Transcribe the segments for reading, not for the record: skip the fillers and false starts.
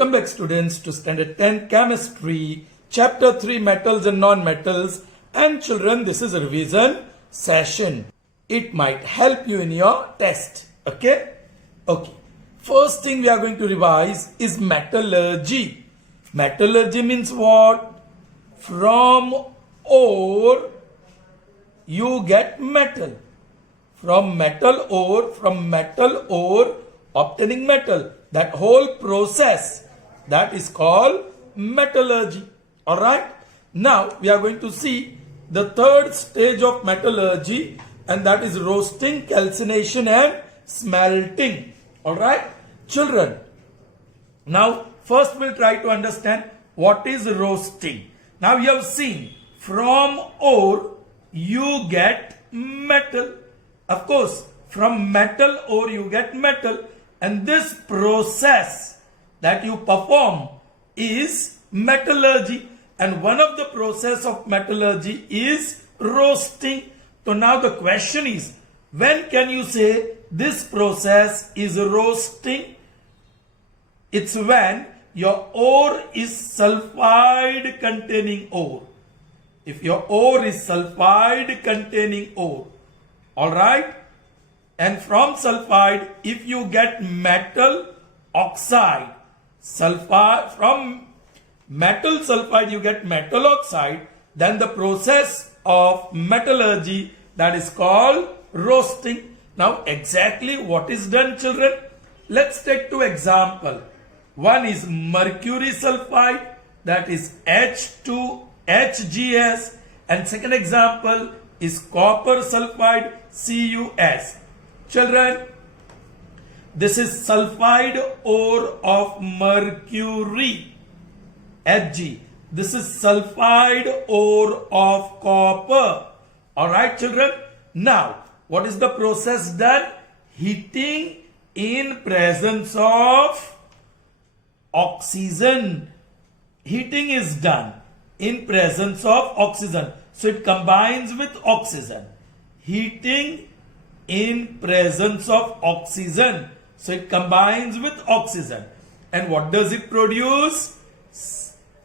Welcome back students to standard 10 chemistry chapter 3 metals and non-metals, and children, this is a revision session. It might help you in your test. Okay. First thing we are going to revise is metallurgy. Metallurgy means what? From ore you get metal. From metal ore obtaining metal. That whole process, that is called metallurgy. Alright. Now we are going to see the third stage of metallurgy, and that is roasting, calcination and smelting. Alright. Children, now first we'll try to understand what is roasting. Now we have seen from ore you get metal. Of course, from metal ore you get metal, and this process that you perform is metallurgy, and one of the process of metallurgy is roasting. So now the question is, when can you say this process is roasting? It's when your ore is sulfide containing ore. If your ore is sulfide containing ore, alright, and from sulfide if you get metal oxide, from metal sulfide you get metal oxide, then the process of metallurgy, that is called roasting. Now exactly what is done, children? Let's take two examples. One is mercury sulfide, that is H2HGS, and second example is copper sulfide, CuS. Children, this is sulfide ore of mercury, Hg. This is sulfide ore of copper. Alright, children. Now, what is the process done? Heating in presence of oxygen. Heating is done in presence of oxygen. So it combines with oxygen. Heating in presence of oxygen. So it combines with oxygen. And what does it produce?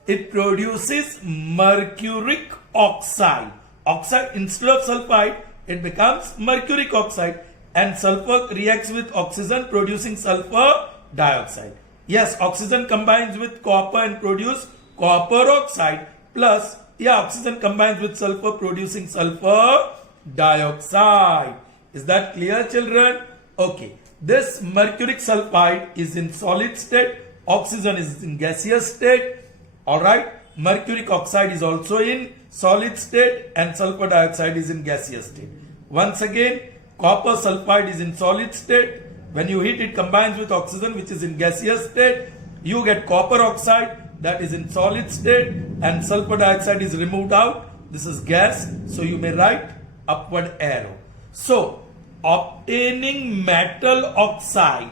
It produces mercuric oxide. Oxide, instead of sulfide, it becomes mercuric oxide. And sulfur reacts with oxygen, producing sulfur dioxide. Yes, oxygen combines with copper and produce copper oxide. Plus, oxygen combines with sulfur, producing sulfur dioxide. Is that clear, children? Okay. This mercuric sulfide is in solid state. Oxygen is in gaseous state. Alright. Mercuric oxide is also in solid state, and sulfur dioxide is in gaseous state. Once again, copper sulfide is in solid state. When you heat, it combines with oxygen, which is in gaseous state. You get copper oxide, that is in solid state, and sulfur dioxide is removed out. This is gas, so you may write upward arrow. So, obtaining metal oxide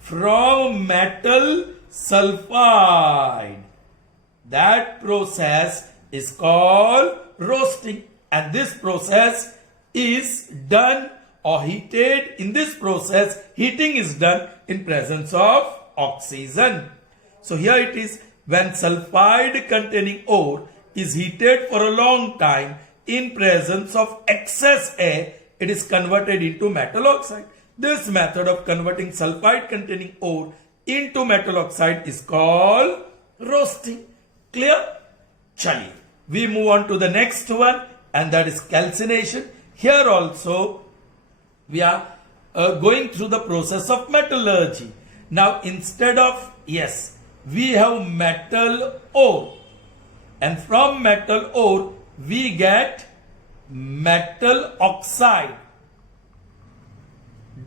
from metal sulfide, that process is called roasting, and this process is done or heated. In this process, heating is done in presence of oxygen. So here it is, when sulfide containing ore is heated for a long time in presence of excess air, it is converted into metal oxide. This method of converting sulfide containing ore into metal oxide is called roasting. Clear? Chaliye. We move on to the next one, and that is calcination. Here also we are going through the process of metallurgy. Now instead of, we have metal ore, and from metal ore we get metal oxide.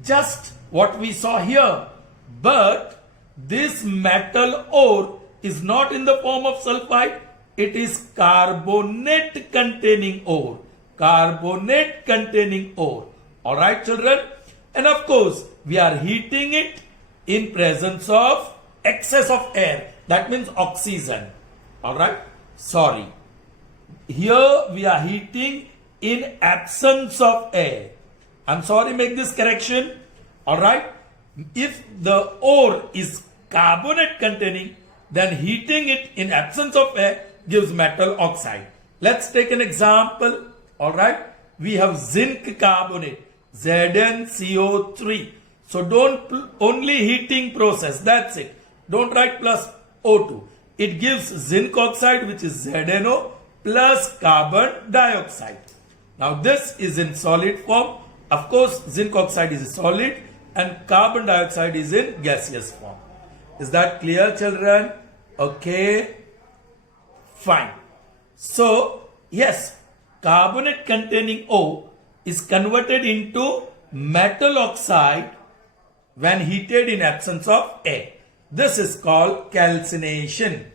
Just what we saw here. But this metal ore is not in the form of sulfide. It is carbonate containing ore. Carbonate containing ore. Alright, children? And of course, we are heating it in presence of excess of air. That means oxygen. Alright? Sorry. Here we are heating in absence of air. I'm sorry, make this correction. Alright? If the ore is carbonate containing, then heating it in absence of air gives metal oxide. Let's take an example. Alright, we have zinc carbonate, ZnCO3. So don't only heating process, that's it. Don't write plus O2. It gives zinc oxide, which is ZnO plus carbon dioxide. Now this is in solid form. Of course, zinc oxide is solid and carbon dioxide is in gaseous form. Is that clear, children? Okay, fine. So, yes, carbonate containing ore is converted into metal oxide when heated in absence of air. This is called calcination.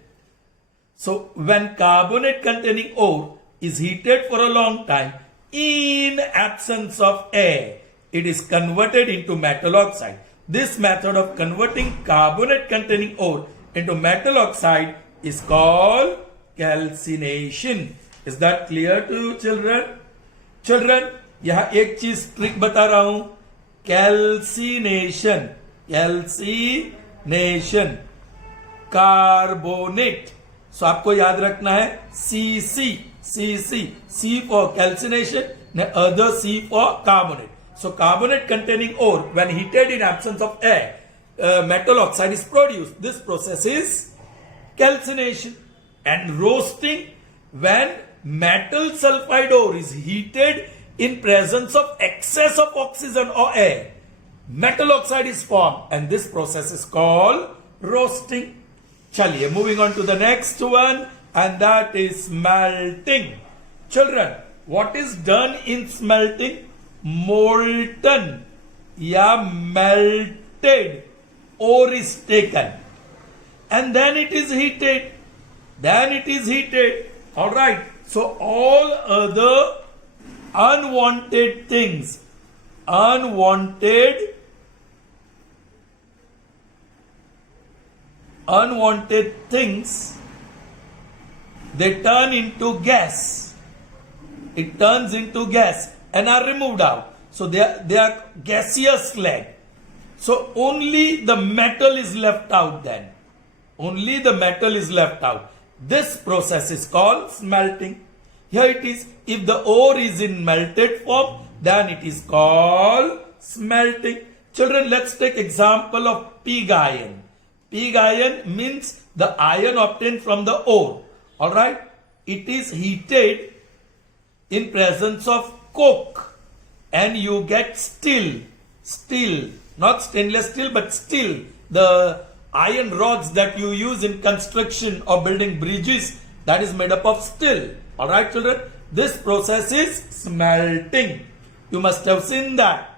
So, when carbonate containing ore is heated for a long time in absence of air, it is converted into metal oxide. This method of converting carbonate containing ore into metal oxide is called calcination. Is that clear to you, children? Children, यहाँ एक चीज trick बता रहा हूं. Calcination, calcination, carbonate. So आपको याद रखना है C for calcination, the other C for carbonate. So carbonate containing ore, when heated in absence of air, metal oxide is produced. This process is calcination. And roasting, when metal sulfide ore is heated in presence of excess of oxygen or air, metal oxide is formed, and this process is called roasting. Chaliye, moving on to the next one, and that is smelting. Children, what is done in smelting? Molten, melted ore is taken, and then it is heated. All right. So all other unwanted things, unwanted things, they turn into gas. It turns into gas and are removed out. So they are gaseous slag. So only the metal is left out then. Only the metal is left out. This process is called smelting. Here it is. If the ore is in melted form, then it is called smelting. Children, let's take example of pig iron. Pig iron means the iron obtained from the ore. Alright? It is heated in presence of coke and you get steel, not stainless steel but steel, the iron rods that you use in construction or building bridges, that is made up of steel. Alright, children, this process is smelting. You must have seen that.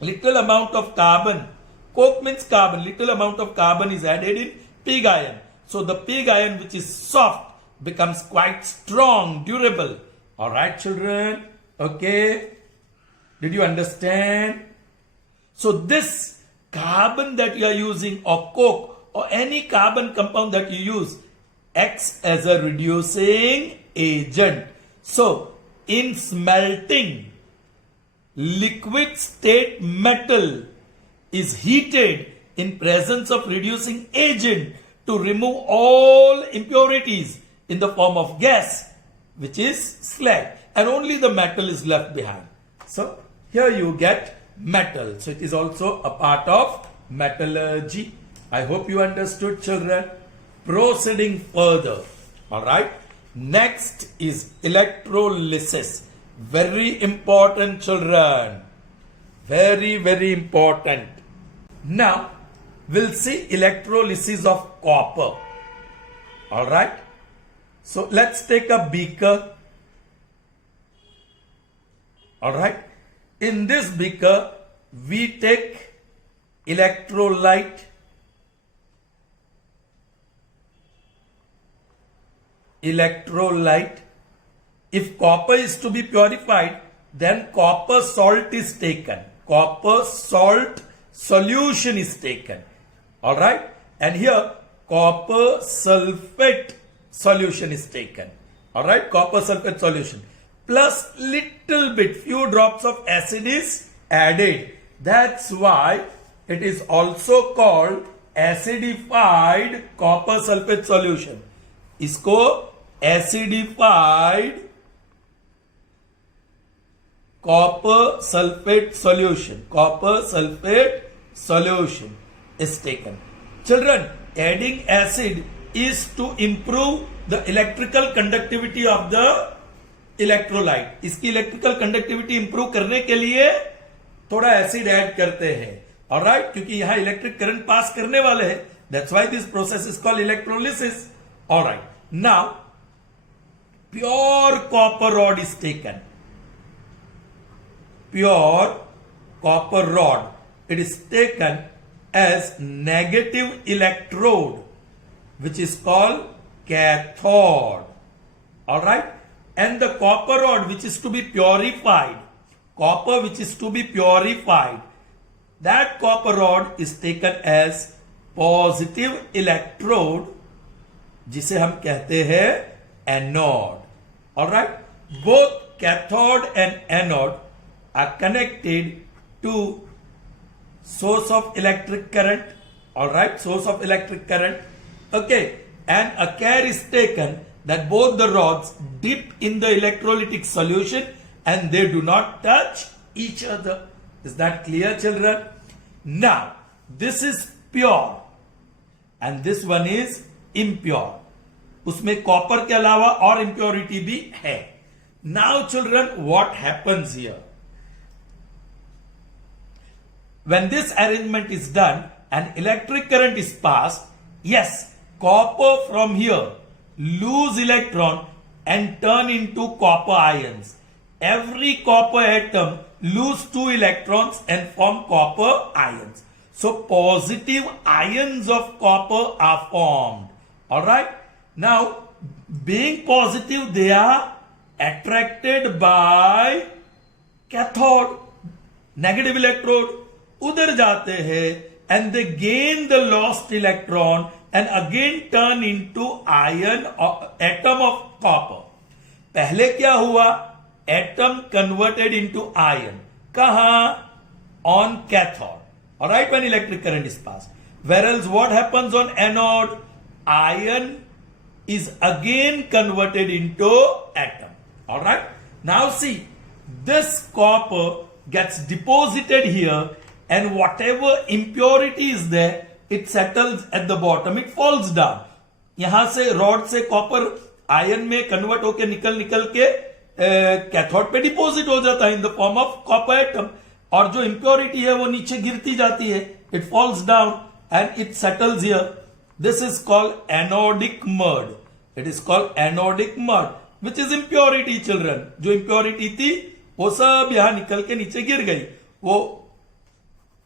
Little amount of carbon, coke means carbon, little amount of carbon is added in pig iron. So the pig iron, which is soft, becomes quite strong, durable. Alright, children, okay, did you understand? So this carbon that you are using, or coke, or any carbon compound that you use, acts as a reducing agent. So in smelting, liquid state metal is heated in presence of reducing agent to remove all impurities in the form of gas, which is slag, and only the metal is left behind. So here you get metal. So it is also a part of metallurgy. I hope you understood, children. Proceeding further. Alright. Next is electrolysis. Very important, children. Very, very important. Now, we'll see electrolysis of copper. Alright. So let's take a beaker. Alright. In this beaker, we take electrolyte. If copper is to be purified, then copper salt is taken. Copper salt solution is taken. Alright? And here, copper sulfate solution is taken. Alright? Copper sulfate solution. Plus little bit, few drops of acid is added. That's why It is also called acidified copper sulfate solution. इसको acidified copper sulfate solution is taken. Children, adding acid is to improve the electrical conductivity of the electrolyte. इसकी electrical conductivity improve करने के लिए थोड़ा acid add करते हैं, alright, क्योंकि यहां इलेक्ट्रिक करंट पास करने वाले हैं. That's why this process is called electrolysis. Alright, now pure copper rod is taken. Pure copper rod, it is taken as negative electrode, which is called cathode. All right, and the copper rod which is to be purified, that copper rod is taken as positive electrode, जिसे हम कहते हैं anode. All right, both cathode and anode are connected to source of electric current. All right, source of electric current. Okay, and a care is taken that both the rods dip in the electrolytic solution and they do not touch each other. Is that clear, children? Now this is pure and this one is impure. उसमें copper के अलावा और impurity भी है. Now children, what happens here? When this arrangement is done and electric current is passed, yes, copper from here lose electron and turn into copper ions. Every copper atom lose 2 electrons and form copper ions. So positive ions of copper are formed. All right. Now, being positive, they are attracted by cathode, negative electrode. उधर जाते हैं and they gain the lost electron and again turn into ion atom of copper. पहले क्या हुआ? Atom converted into ion. कहां? On cathode. Alright, when electric current is passed. Whereas what happens on anode? Ion is again converted into atom. Alright. Now see, this copper gets deposited here. And whatever impurity is there, it settles at the bottom. It falls down. यहां से rod से copper ion में convert होकर निकल के cathode पे deposit हो जाता है in the form of copper atom. और जो impurity है वो नीचे गिरती जाती है. It falls down and it settles here. This is called anodic mud. It is called anodic mud, which is impurity, children. जो impurity थी वो सब यहां निकल के नीचे गिर गई. वो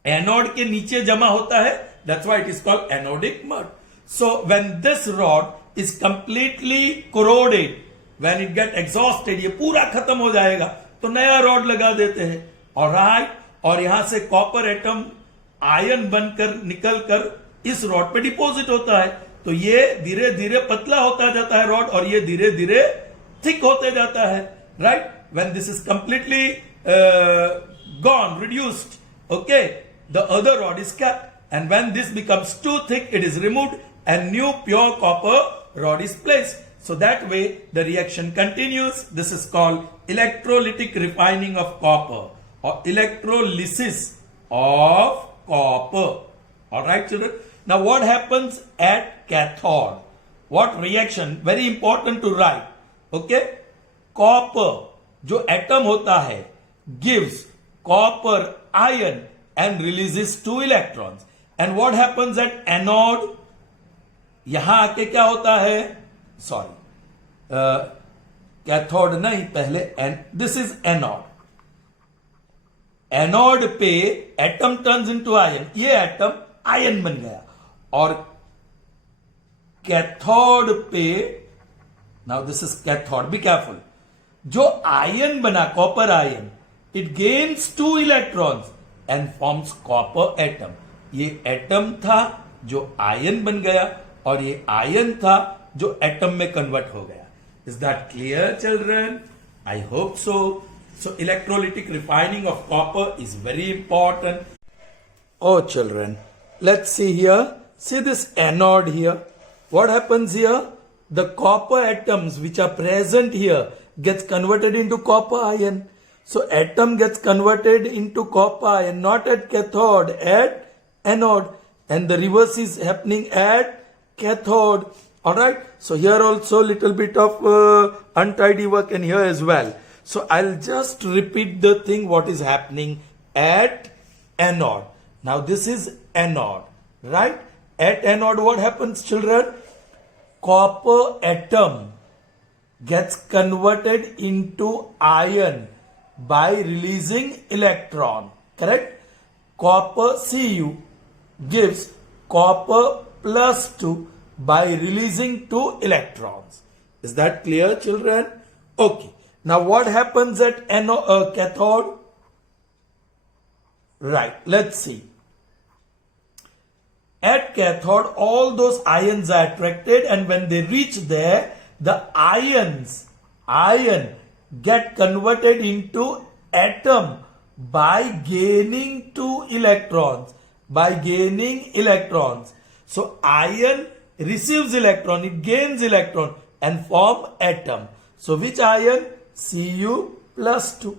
एनोड के नीचे जमा होता है. That's why it is called anodic mud. So when this rod is completely corroded, when it get exhausted, ये पूरा खत्म हो जाएगा तो नया रॉड लगा देते हैं. ऑलराइट, और यहां से कॉपर एटम आयन बनकर निकलकर इस रॉड पे डिपॉजिट होता है. तो ये धीरे धीरे पतला होता जाता है रॉड और ये धीरे धीरे थिक होते जाता है. Right, when this is completely gone, reduced, okay, the other rod is kept, and when this becomes too thick, it is removed and new pure copper rod is placed. So that way the reaction continues. This is called electrolytic refining of copper or electrolysis of copper. All right, children. Now what happens at cathode? What reaction? Very important to write. Okay, copper जो atom होता है gives copper ion and releases 2 electrons. And what happens at anode? यहां आके क्या होता है? Sorry, cathode नहीं, पहले दिस इज एनोड. एनोड पे एटम टर्न्स इनटू आयन. ये एटम आयन बन गया. और कैथोड पे, now this is cathode, be careful. जो आयन बना, copper ion, it gains 2 electrons and forms copper atom. ये एटम था जो आयन बन गया और ये आयन था जो एटम में कन्वर्ट हो गया. Is that clear, children? I hope so. So electrolytic refining of copper is very important. Oh, children, let's see here. See this anode here. What happens here? The copper atoms which are present here gets converted into copper ion. So atom gets converted into copper ion, not at cathode, at anode. And the reverse is happening at cathode. Alright. So here also little bit of untidy work and here as well. So I'll just repeat the thing what is happening at anode. Now this is anode, right? At anode what happens, children? Copper atom gets converted into ion by releasing electron, correct? Copper Cu gives copper plus 2 by releasing 2 electrons. Is that clear, children? Okay. Now what happens at cathode? Right, let's see. At cathode, all those ions are attracted, and when they reach there, the ion get converted into atom by gaining 2 electrons. So ion receives electron, it gains electron and form atom. So which ion? Cu plus 2.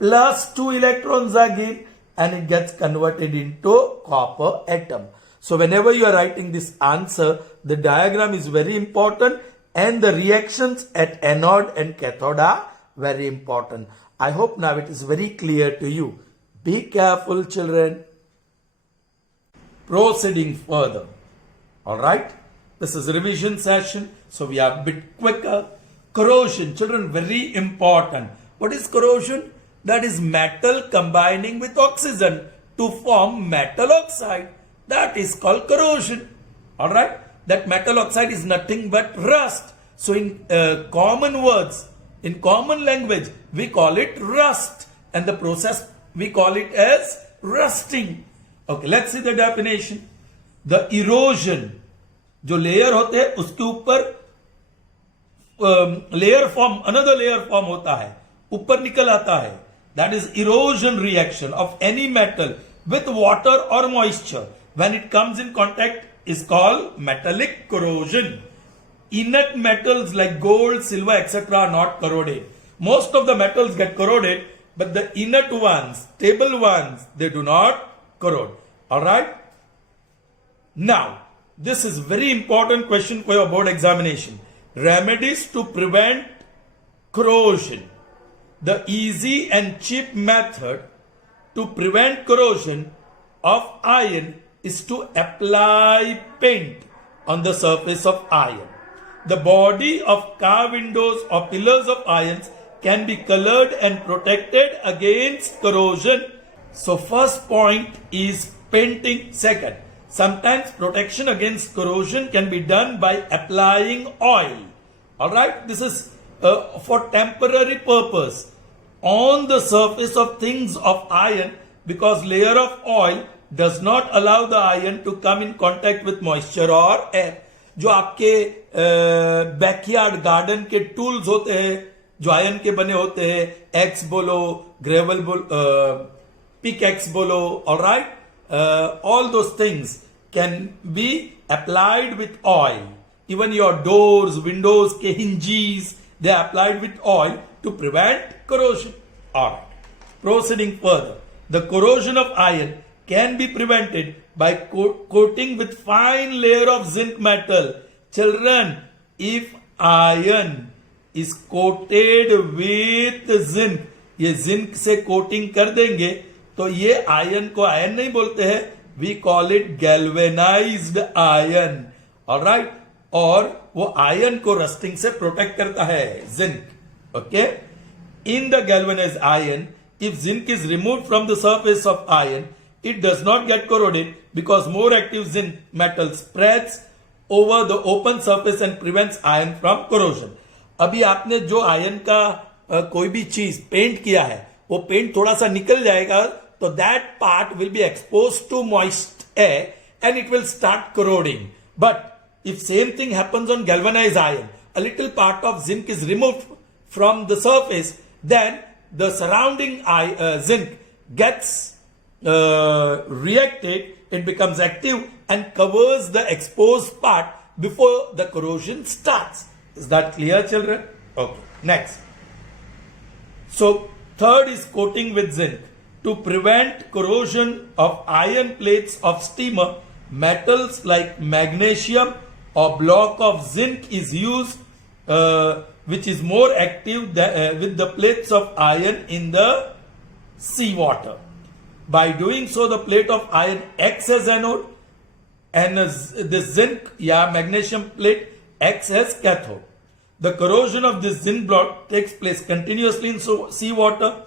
Plus 2 electrons are gained and it gets converted into copper atom. So whenever you are writing this answer, the diagram is very important and the reactions at anode and cathode are very important. I hope now it is very clear to you. Be careful, children. Proceeding further. Alright, this is revision session, so we are a bit quicker. Corrosion, children, very important. What is corrosion? That is metal combining with oxygen to form metal oxide. That is called corrosion. Alright, that metal oxide is nothing but rust. So in common words, in common language, we call it rust. And the process, we call it as rusting. Okay, let's see the definition. The erosion, जो layer होते हैं उसके ऊपर layer form, another layer form होता है, ऊपर निकल आता है. That is erosion reaction of any metal with water or moisture. When it comes in contact is called metallic corrosion. Inert metals like gold, silver, etc. are not corroded. Most of the metals get corroded, but the inert ones, stable ones, they do not corrode. Alright? Now, this is very important question for your board examination. Remedies to prevent corrosion. The easy and cheap method to prevent corrosion of iron is to apply paint on the surface of iron. The body of car windows or pillars of irons can be colored and protected against corrosion. So first point is painting. Second, sometimes protection against corrosion can be done by applying oil. Alright, this is for temporary purpose on the surface of things of iron, because layer of oil does not allow the iron to come in contact with moisture or air. जो आपके backyard garden के tools होते हैं जो ion के बने होते हैं, एक्स बोलो, ग्रेवल बोलो, पिक एक्स बोलो, alright, all those things can be applied with oil. Even your doors, windows के hinges, they are applied with oil to prevent corrosion. Alright. Proceeding further, the corrosion of iron can be prevented by coating with fine layer of zinc metal. Children, if iron is coated with zinc, ये zinc से coating कर देंगे तो ये ion को ion नहीं बोलते हैं, we call it galvanized iron. Alright, और वो आयन को रस्टिंग से प्रोटेक्ट करता है, zinc. Okay, in the galvanized iron, if zinc is removed from the surface of iron, it does not get corroded because more active zinc metal spreads over the open surface and prevents iron from corrosion. अभी आपने जो ion का कोई भी चीज paint किया है, वो पेंट थोड़ा सा निकल जाएगा तो that part will be exposed to moist air and it will start corroding. But if same thing happens on galvanized iron, a little part of zinc is removed from the surface, then the surrounding zinc gets reacted, it becomes active and covers the exposed part before the corrosion starts. Is that clear, children? Okay. Next. So, third is coating with zinc. To prevent corrosion of iron plates of steamer, metals like magnesium or block of zinc is used, which is more active with the plates of iron in the seawater. By doing so, the plate of iron acts as anode and the zinc, magnesium plate acts as cathode. The corrosion of this zinc block takes place continuously in seawater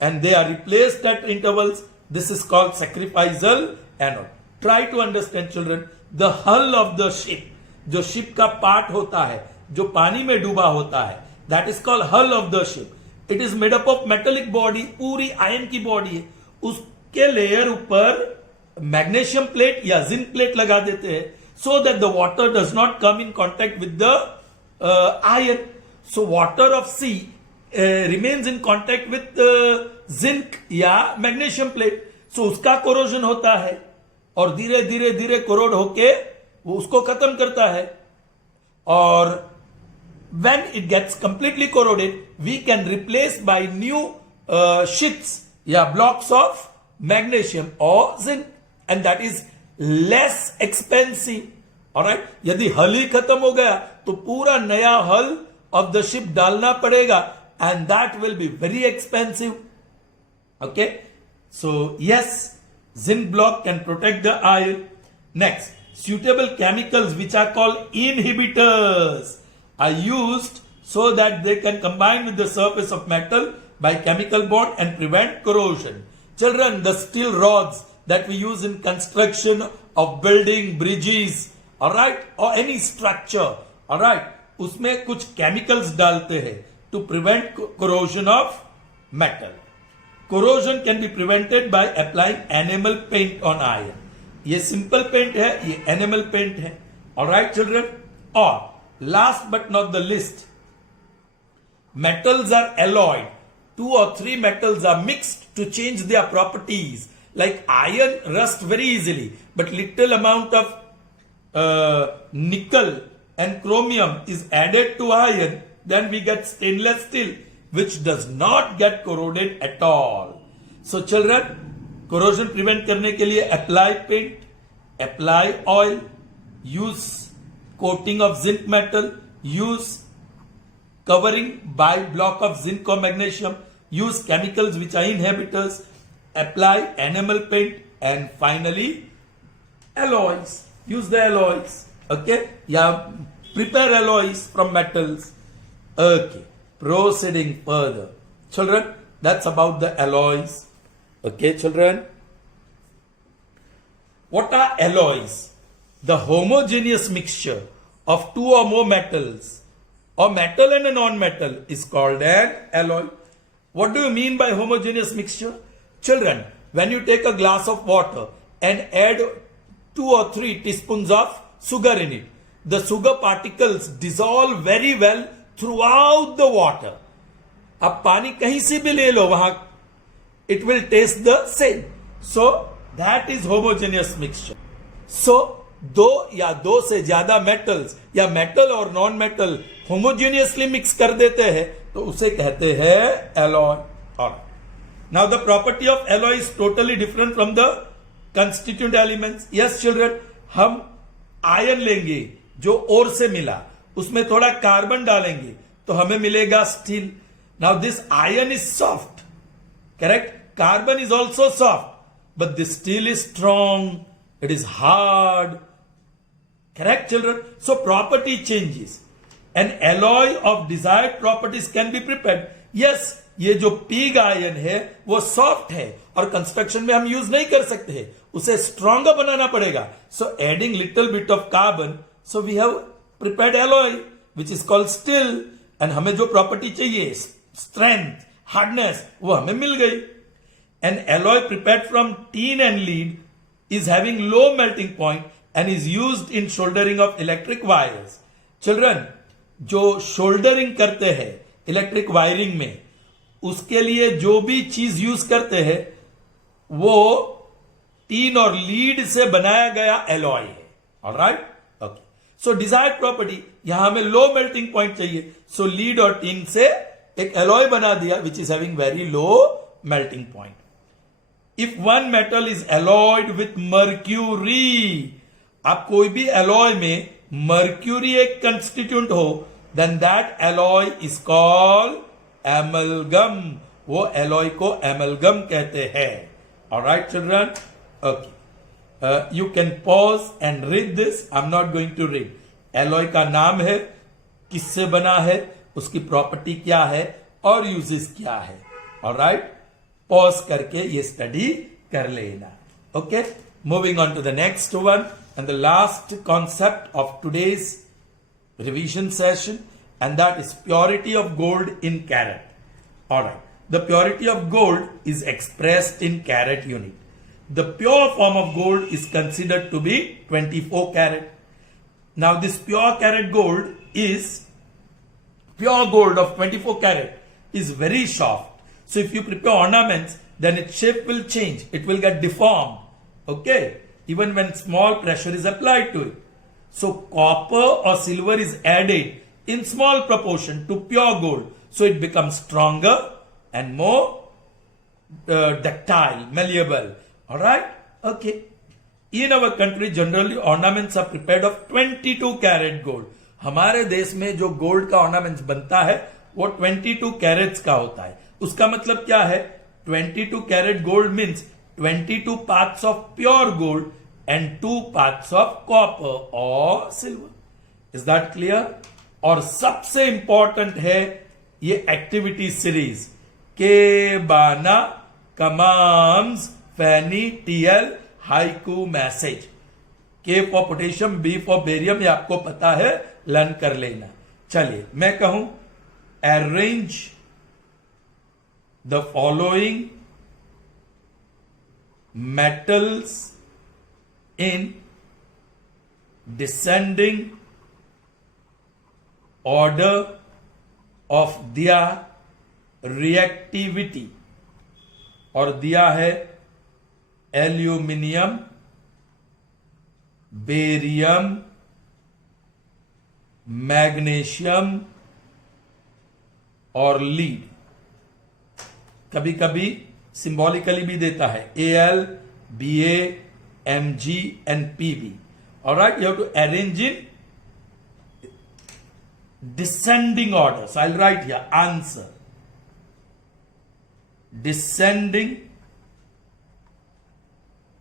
and they are replaced at intervals. This is called sacrificial anode. Try to understand, children, the hull of the ship, जो ship का part होता है, जो पानी में डूबा होता है, that is called hull of the ship. It is made up of metallic body, पूरी आयन की बॉडी है. उसके लेयर ऊपर मैग्नीशियम प्लेट या जिंक प्लेट लगा देते हैं, so that the water does not come in contact with the iron. So water of sea remains in contact with zinc या मैग्नीशियम प्लेट. So उसका कोरोजन होता है और धीरे धीरे धीरे कोरोड होके वो उसको खत्म करता है. और when it gets completely corroded, we can replace by new sheets blocks of magnesium or zinc, and that is less expensive. Alright, यदि हल ही खत्म हो गया तो पूरा नया हल of the ship डालना पड़ेगा, and that will be very expensive. Okay, so yes, zinc block can protect the iron. Next, suitable chemicals which are called inhibitors are used so that they can combine with the surface of metal by chemical bond and prevent corrosion. Children, the steel rods that we use in construction of building, bridges, alright, or any structure, alright, उसमें कुछ chemicals डालते हैं to prevent corrosion of metal. Corrosion can be prevented by applying enamel paint on iron. ये simple paint है, ये enamel paint है. Alright, children? Or last but not the least, metals are alloyed. 2 or 3 metals are mixed to change their properties. Like iron rusts very easily, but little amount of nickel and chromium is added to iron, then we get stainless steel, which does not get corroded at all. So children, corrosion prevent करने के लिए apply paint, apply oil, use coating of zinc metal, use covering by block of zinc or magnesium, use chemicals which are inhibitors, apply enamel paint, and finally alloys. Use the alloys. Okay? Yeah, prepare alloys from metals. Okay. Proceeding further. Children, that's about the alloys. Okay, children? What are alloys? The homogeneous mixture of 2 or more metals, or metal and a non-metal, is called an alloy. What do you mean by homogeneous mixture? Children, when you take a glass of water and add 2 or 3 teaspoons of sugar in it, the sugar particles dissolve very well throughout the water. अब पानी कहीं से भी ले लो वहां, it will taste the same. So that is homogeneous mixture. So दो या दो से ज्यादा मेटल्स या मेटल और नॉन मेटल होमोजेनियसली मिक्स कर देते हैं तो उसे कहते हैं alloy. Now the property of alloy is totally different from the constituent elements. Yes children, हम आयन लेंगे जो ओर से मिला, उसमें थोड़ा कार्बन डालेंगे तो हमें मिलेगा steel. Now this iron is soft, correct? Carbon is also soft, but the steel is strong, it is hard. Correct children? So property changes. An alloy of desired properties can be prepared. Yes, ये जो pig iron है वो soft है और construction में हम use नहीं कर सकते हैं, उसे स्ट्रॉन्गर बनाना पड़ेगा. So adding little bit of carbon, so we have prepared alloy which is called steel, and हमें जो प्रॉपर्टी चाहिए strength, hardness, वो हमें मिल गई. An alloy prepared from tin and lead is having low melting point and is used in soldering of electric wires. Children, जो soldering करते हैं electric wiring में, उसके लिए जो भी चीज यूज करते हैं वो टीन और लीड से बनाया गया एलॉय है. Alright, okay. So desired property, यहां हमें लो मेल्टिंग पॉइंट चाहिए. सो लीड और टीन से एक एलॉय बना दिया which is having very low melting point. If one metal is alloyed with mercury, आप कोई भी एलॉय में मर्क्यूरी एक कंस्टिट्यूंट हो, then that alloy is called amalgam. वो एलॉय को एमलगम कहते हैं. Alright children, okay. You can pause and read this. I'm not going to read. Alloy का नाम है, किससे बना है, उसकी प्रॉपर्टी क्या है और यूजेस क्या है. ऑलराइट, पॉज करके ये स्टडी कर लेना. Okay, moving on to the next one and the last concept of today's revision session, and that is purity of gold in carat. Alright, the purity of gold is expressed in carat unit. The pure form of gold is considered to be 24 carat. Now this pure carat gold is, pure gold of 24 carat is very soft. So if you prepare ornaments, then its shape will change. It will get deformed. Okay? Even when small pressure is applied to it. So copper or silver is added in small proportion to pure gold. So it becomes stronger and more ductile, malleable. Alright? Okay. In our country, generally ornaments are prepared of 22 carat gold. हमारे देश में जो gold का ornaments बनता है वो 22 crates का होता है. उसका मतलब क्या है? 22 carat gold means 22 parts of pure gold and 2 parts of copper और सिल्वर. Is that clear? और सबसे इंपॉर्टेंट है ये एक्टिविटी सीरीज, के बाना कमाम्स फैनी टीएल हाइकू message. K for potassium, B for barium, ये आपको पता है, लर्न कर लेना. चलिए मैं कहूं arrange the following metals in descending order of their reactivity, और दिया है एल्यूमिनियम, बेरियम, मैग्नीशियम और लीड. कभी कभी सिंबॉलिकली भी देता है Al, Ba, Mg and Pb. Alright, you have to arrange in descending order. So I'll write here answer. Descending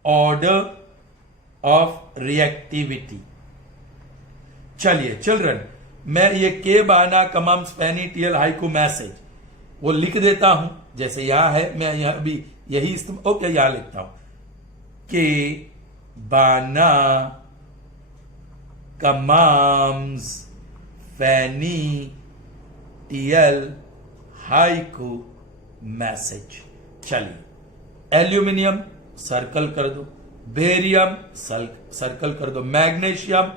order of reactivity. चलिए चिल्ड्रन, मैं ये के बाना कमाम स्पैनी टीएल हाइकू मैसेज वो लिख देता हूं जैसे यहां है. मैं यहां भी यही ओके यहां लिखता हूं के बाना कमाम्स फैनी टीएल हाइकू मैसेज. चलिए एल्यूमिनियम सर्कल कर दो, बेरियम सर्कल कर दो, मैग्नीशियम,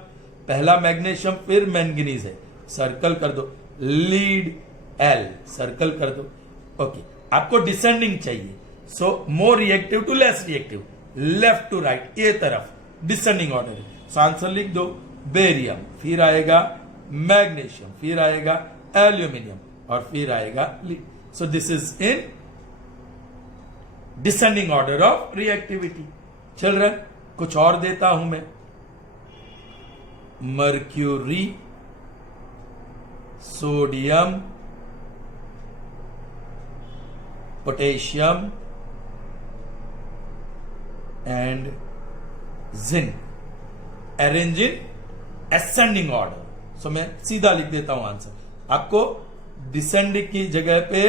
पहला मैग्नीशियम फिर मैंगनीज है, सर्कल कर दो, लीड एल सर्कल कर दो. ओके, आपको डिसेंडिंग चाहिए, so more reactive to less reactive, left to right, ए तरफ डिसेंडिंग ऑर्डर है. सो आंसर लिख दो बेरियम, फिर आएगा मैग्नीशियम, फिर आएगा एल्यूमिनियम और फिर आएगा lead. So this is in descending order of reactivity. Children कुछ और देता हूं मैं, mercury, sodium, potassium and zinc, arrange in ascending order. So मैं सीधा लिख देता हूं आंसर. आपको डिसेंडिंग की जगह पे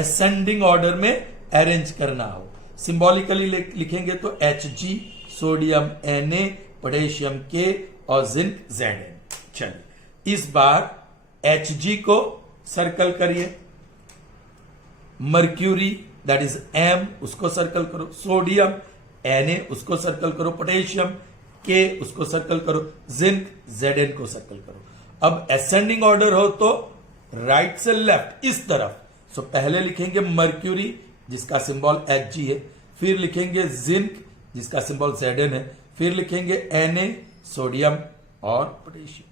असेंडिंग ऑर्डर में अरेंज करना हो. सिंबॉलिकली लिखेंगे तो Hg, sodium Na, potassium K और जिंक Zn. चलिए इस बार Hg को सर्कल करिए, मर्क्यूरी दैट इज M उसको सर्कल करो, सोडियम Na उसको सर्कल करो, पोटेशियम K उसको सर्कल करो, जिंक Zn को सर्कल करो. अब असेंडिंग ऑर्डर हो तो राइट से लेफ्ट इस तरफ. सो पहले लिखेंगे मर्क्यूरी जिसका सिंबल Hg है, फिर लिखेंगे जिंक जिसका सिंबल Zn है, फिर लिखेंगे Na सोडियम और potassium.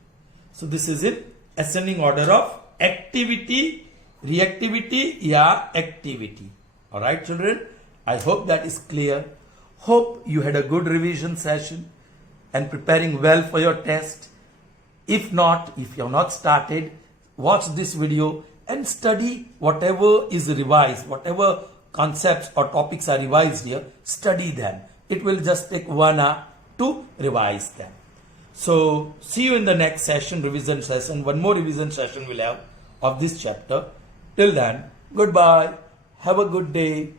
So this is in ascending order of activity, reactivity या activity. Alright children, I hope that is clear. Hope you had a good revision session and preparing well for your test. If not, if you have not started, watch this video and study whatever is revised, whatever concepts or topics are revised here, study them. It will just take 1 hour to revise them. So, see you in the next session, revision session. One more revision session we'll have of this chapter. Till then, goodbye. Have a good day.